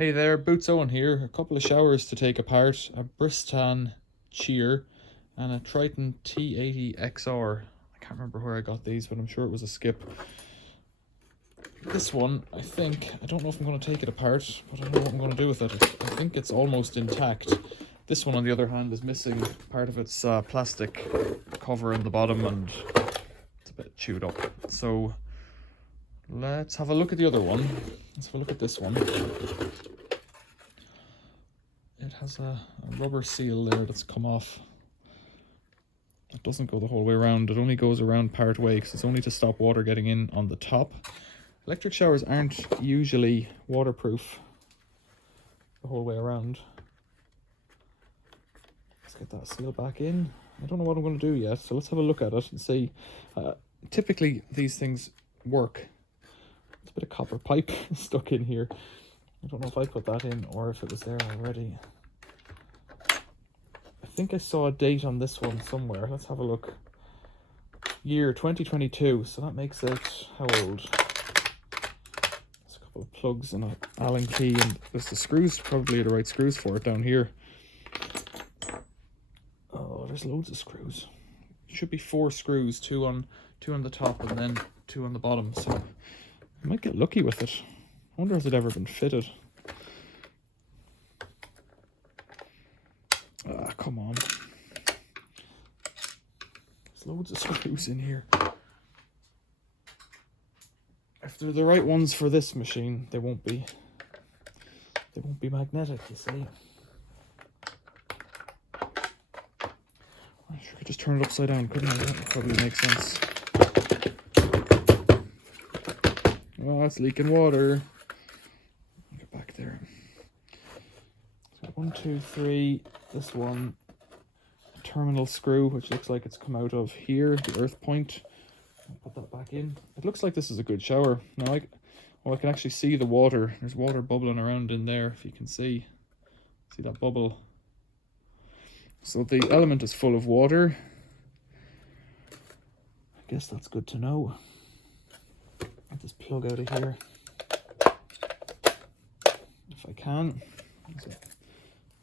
Hey there, Boots Owen here. A couple of showers to take apart. A Bristan Cheer and a Triton T80XR. I can't remember where I got these, but I'm sure it was a skip. This one, I don't know if I'm going to take it apart, but I don't know what I'm going to do with it. I think it's almost intact. This one, on the other hand, is missing part of its plastic cover in the bottom, and it's a bit chewed up. So let's have a look at the other one. Let's have a look at this one. It has a rubber seal there that's come off. It doesn't go the whole way around. It only goes around part way because it's only to stop water getting in on the top. Electric showers aren't usually waterproof the whole way around. Let's get that seal back in. I don't know what I'm going to do yet, so let's have a look at it and see. Typically these things work. There's a bit of copper pipe stuck in here. I don't know if I put that in or if it was there already. I think I saw a date on this one somewhere. Let's have a look. Year 2022, so that makes it, how old? There's a couple of plugs and an Allen key, and there's the screws, probably the right screws for it down here. Oh, there's loads of screws. It should be 4 screws, two on the top and then 2 on the bottom, so I might get lucky with it. I wonder if it ever been fitted. Ah, come on. There's loads of screws in here. If they're the right ones for this machine, they won't be magnetic, you see. I sure could just turn it upside down, couldn't I? That would probably make sense. Oh, it's leaking water. Get back there. So 1, 2, 3. This one, a terminal screw, which looks like it's come out of here, the earth point. I'll put that back in. It looks like this is a good shower. Now I can actually see the water. There's water bubbling around in there, if you can see. See that bubble? So the element is full of water. I guess that's good to know. Get this plug out of here if I can. There's a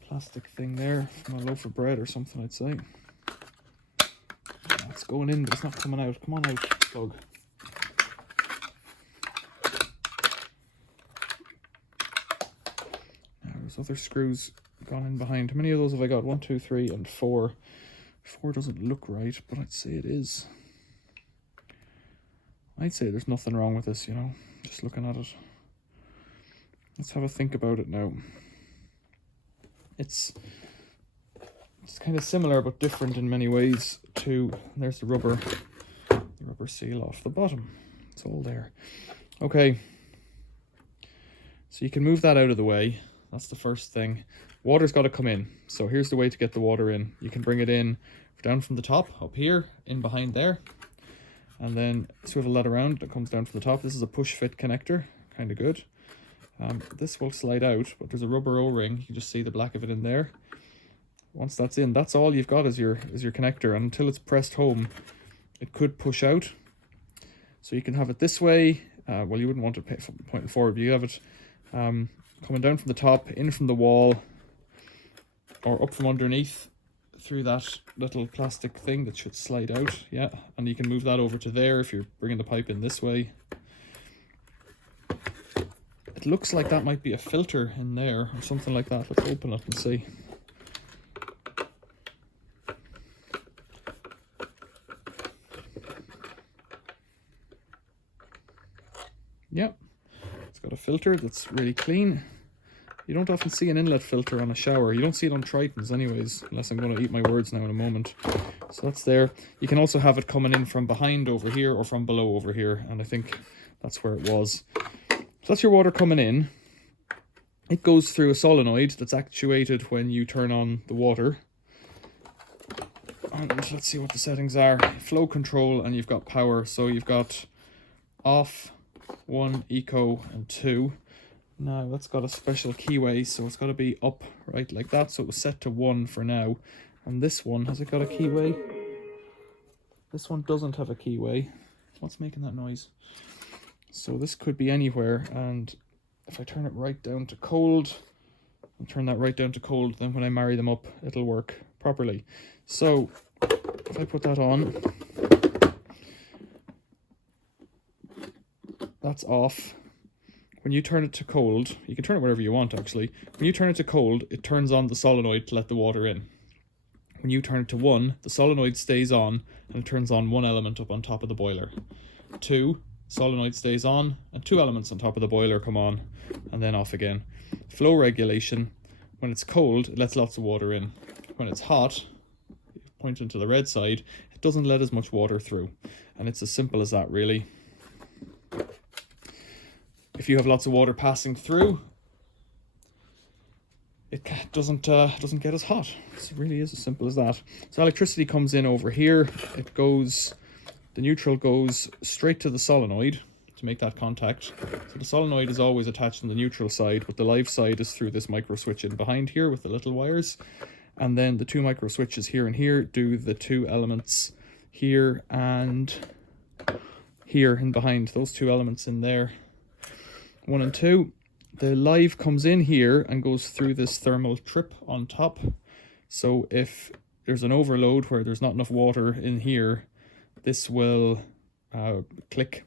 plastic thing there from a loaf of bread or something, I'd say. It's going in, but it's not coming out. Come on out, plug. Now there's other screws gone in behind. How many of those have I got? 1, 2, 3, and 4. 4 doesn't look right, but I'd say it is. I'd say there's nothing wrong with this, you know, just looking at it. Let's have a think about it now. It's kind of similar but different in many ways to, there's the rubber seal off the bottom. It's all there. Okay, so you can move that out of the way. That's the first thing. Water's got to come in. So here's the way to get the water in. You can bring it in down from the top, up here, in behind there. And then swivel that around, it comes down from the top. This is a push fit connector, kind of good. This will slide out, but there's a rubber O-ring. You can just see the black of it in there. Once that's in, that's all you've got is your connector. And until it's pressed home, it could push out. So you can have it this way. Well, you wouldn't want to point it forward, but you have it coming down from the top, in from the wall, or up from underneath through that little plastic thing that should slide out. Yeah, and you can move that over to there if you're bringing the pipe in this way. It looks like that might be a filter in there or something like that. Let's open it and see. Yep, it's got a filter that's really clean. You don't often see an inlet filter on a shower. You don't see it on Tritons anyways, unless I'm going to eat my words now in a moment. So that's there. You can also have it coming in from behind over here or from below over here, and I think that's where it was. So that's your water coming in. It goes through a solenoid that's actuated when you turn on the water. And let's see what the settings are. Flow control, and you've got power. So you've got off, 1, eco, and 2. Now that's got a special keyway, so it's got to be up right like that. So it was set to 1 for now. And this one, has it got a keyway? This one doesn't have a keyway. What's making that noise? So this could be anywhere, and if I turn it right down to cold, and turn that right down to cold, then when I marry them up, it'll work properly. So if I put that on, that's off. When you turn it to cold, you can turn it wherever you want actually. When you turn it to cold, it turns on the solenoid to let the water in. When you turn it to 1, the solenoid stays on and it turns on 1 element up on top of the boiler. 2, solenoid stays on and 2 elements on top of the boiler come on and then off again. Flow regulation, when it's cold, it lets lots of water in. When it's hot, pointing to the red side, it doesn't let as much water through. And it's as simple as that really. If you have lots of water passing through, it doesn't get as hot. It really is as simple as that. So electricity comes in over here. It goes, the neutral goes straight to the solenoid to make that contact. So the solenoid is always attached on the neutral side, but the live side is through this micro switch in behind here with the little wires. And then the 2 micro switches here and here do the 2 elements here and here and behind, those 2 elements in there. 1 and 2. The live comes in here and goes through this thermal trip on top. So if there's an overload where there's not enough water in here, this will click,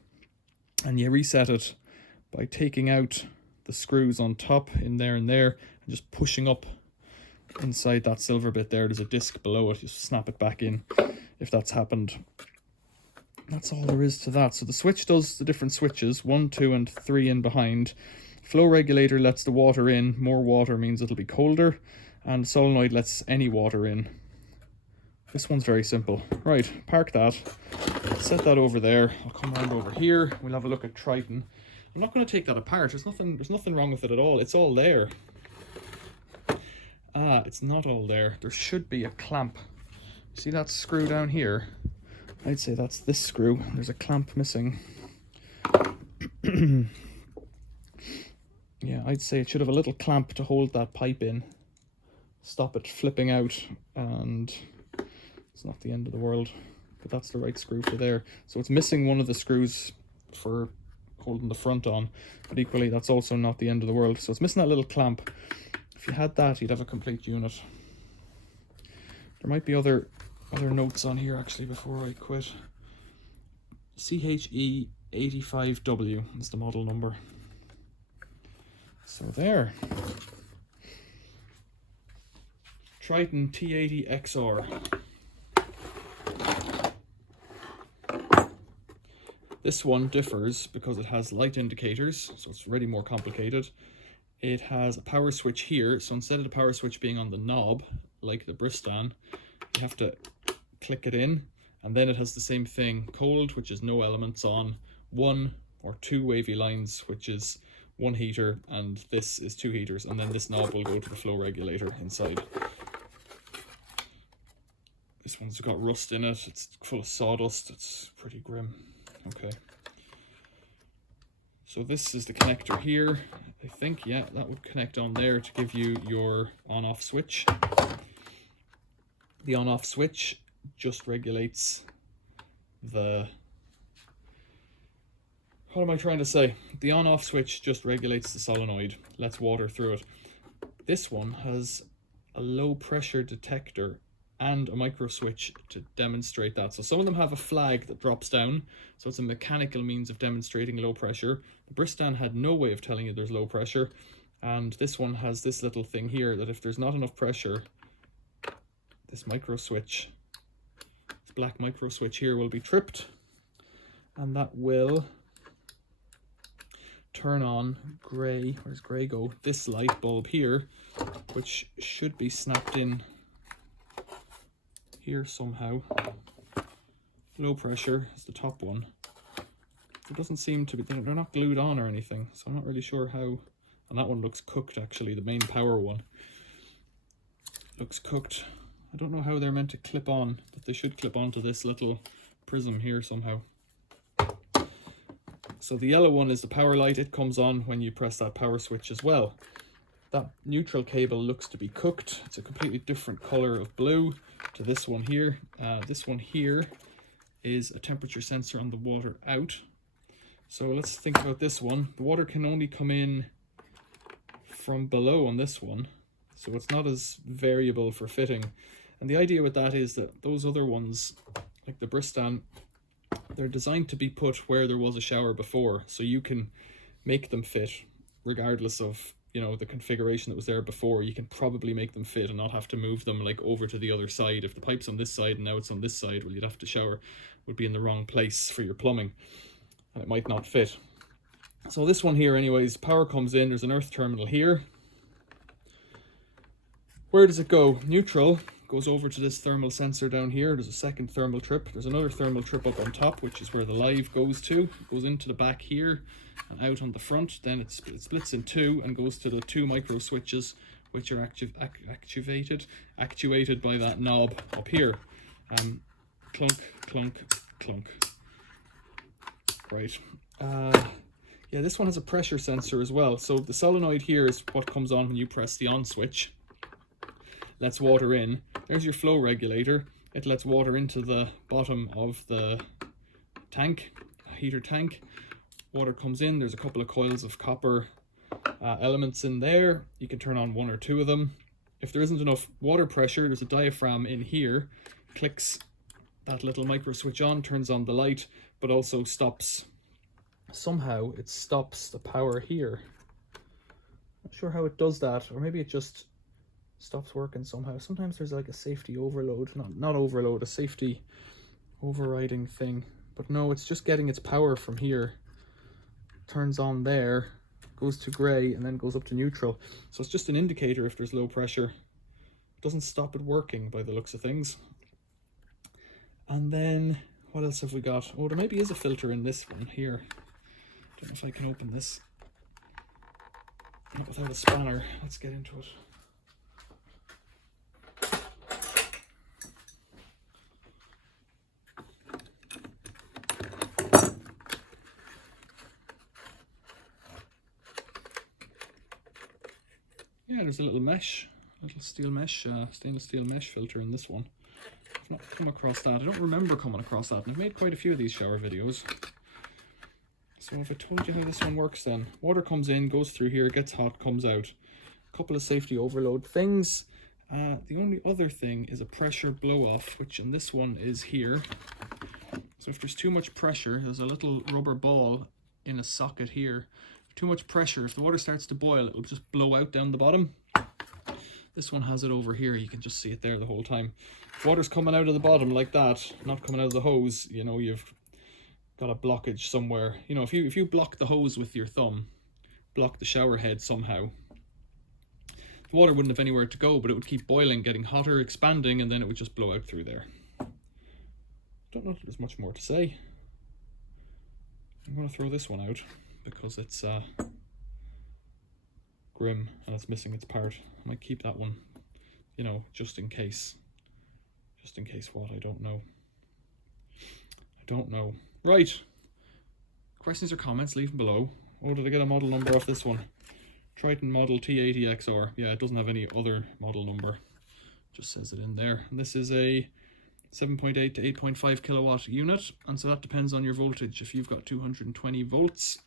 and you reset it by taking out the screws on top in there and there and just pushing up inside that silver bit there. There's a disc below it, just snap it back in if that's happened. That's all there is to that. So the switch does the different switches, 1, 2 and 3 in behind. Flow regulator lets the water in. More water means it'll be colder, and solenoid lets any water in. This one's very simple. Right, park that, set that over there. I'll come around over here, we'll have a look at Triton. I'm not going to take that apart. There's nothing wrong with it at all. It's all there. It's not all there. There should be a clamp. See that screw down here? I'd say that's this screw. There's a clamp missing. Yeah, I'd say it should have a little clamp to hold that pipe in, stop it flipping out, and it's not the end of the world, but that's the right screw for there. So it's missing one of the screws for holding the front on, but equally that's also not the end of the world. So it's missing that little clamp. If you had that, you'd have a complete unit. There might be other notes on here actually before I quit. CHE85W is the model number. So there. Triton T80XR. This one differs because it has light indicators, so it's really more complicated. It has a power switch here, so instead of the power switch being on the knob, like the Bristan, you have to click it in, and then it has the same thing, cold, which is no elements on, 1 or 2 wavy lines, which is 1 heater, and this is 2 heaters, and then this knob will go to the flow regulator inside. This one's got rust in it, it's full of sawdust, it's pretty grim. Okay. So this is the connector here, I think. Yeah, that would connect on there to give you your on-off switch. The on-off switch just regulates the... What am I trying to say? The on-off switch just regulates the solenoid, lets water through it. This one has a low pressure detector and a micro switch to demonstrate that. So some of them have a flag that drops down, so it's a mechanical means of demonstrating low pressure. The Bristan had no way of telling you there's low pressure, and this one has this little thing here that if there's not enough pressure, this micro switch, this black micro switch here will be tripped, and that will turn on grey, where's grey go? This light bulb here, which should be snapped in here somehow. Low pressure is the top one. It doesn't seem to be, they're not glued on or anything, so I'm not really sure how. And that one looks cooked actually, the main power one looks cooked. I don't know how they're meant to clip on, but they should clip onto this little prism here somehow. So the yellow one is the power light. It comes on when you press that power switch as well. That neutral cable looks to be cooked. It's a completely different color of blue to this one here. This one here is a temperature sensor on the water out. So let's think about this one. The water can only come in from below on this one, so it's not as variable for fitting. And the idea with that is that those other ones, like the Bristan, they're designed to be put where there was a shower before, so you can make them fit regardless of, you know, the configuration that was there before. You can probably make them fit and not have to move them like over to the other side. If the pipe's on this side and now it's on this side, well, you'd have to shower would be in the wrong place for your plumbing and it might not fit. So this one here anyways, power comes in, there's an earth terminal here. Where does it go? Neutral goes over to this thermal sensor down here. There's a second thermal trip. There's another thermal trip up on top, which is where the live goes to. It goes into the back here and out on the front. Then it splits in two and goes to the two micro switches, which are actuated by that knob up here. Clunk, clunk, clunk. Right. Yeah, this one has a pressure sensor as well. So the solenoid here is what comes on when you press the on switch. Lets water in. There's your flow regulator. It lets water into the bottom of the tank, heater tank. Water comes in. There's a couple of coils of copper elements in there. You can turn on one or two of them. If there isn't enough water pressure, there's a diaphragm in here. Clicks that little micro switch on, turns on the light, but also stops. Somehow it stops the power here. Not sure how it does that, or maybe it just stops working somehow. Sometimes there's like a safety overload, not overload, a safety overriding thing. But no, it's just getting its power from here. Turns on there, goes to grey, and then goes up to neutral. So it's just an indicator if there's low pressure. It doesn't stop it working by the looks of things. And then, what else have we got? Oh, there maybe is a filter in this one here. Don't know if I can open this. Not without a spanner. Let's get into it. Yeah, there's a little mesh, little steel mesh, stainless steel mesh filter in this one. I've not come across that. I don't remember coming across that, and I've made quite a few of these shower videos. So if I told you how this one works then, water comes in, goes through here, gets hot, comes out. A couple of safety overload things. The only other thing is a pressure blow off, which in this one is here. So if there's too much pressure, there's a little rubber ball in a socket here. Too much pressure, if the water starts to boil, it'll just blow out down the bottom. This one has it over here, you can just see it there the whole time. If water's coming out of the bottom like that, not coming out of the hose, you know, you've got a blockage somewhere. You know, if you block the hose with your thumb, block the shower head somehow, the water wouldn't have anywhere to go, but it would keep boiling, getting hotter, expanding, and then it would just blow out through there. Don't know if there's much more to say. I'm going to throw this one out because it's grim and it's missing its part. I might keep that one, you know, just in case. Just in case what? I don't know. I don't know. Right. Questions or comments, leave them below. Oh, did I get a model number off this one? Triton model T80XR. Yeah, it doesn't have any other model number. Just says it in there. And this is a 7.8 to 8.5 kilowatt unit, and so that depends on your voltage. If you've got 220 volts,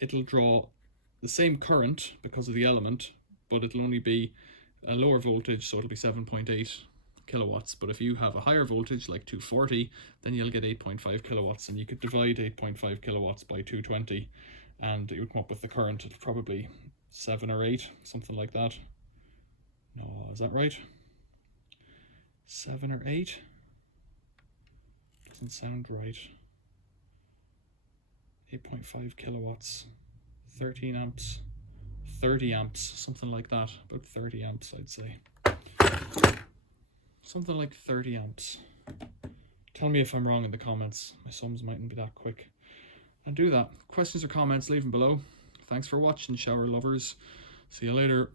it'll draw the same current because of the element, but it'll only be a lower voltage, so it'll be 7.8 kilowatts. But if you have a higher voltage like 240, then you'll get 8.5 kilowatts, and you could divide 8.5 kilowatts by 220 and it would come up with the current of probably 7 or 8, something like that. No, is that right? 7 or 8? Doesn't sound right. 8.5 kilowatts, 13 amps, 30 amps, something like that. About 30 amps, I'd say. Something like 30 amps. Tell me if I'm wrong in the comments. My sums mightn't be that quick. And do that. Questions or comments, leave them below. Thanks for watching, shower lovers. See you later.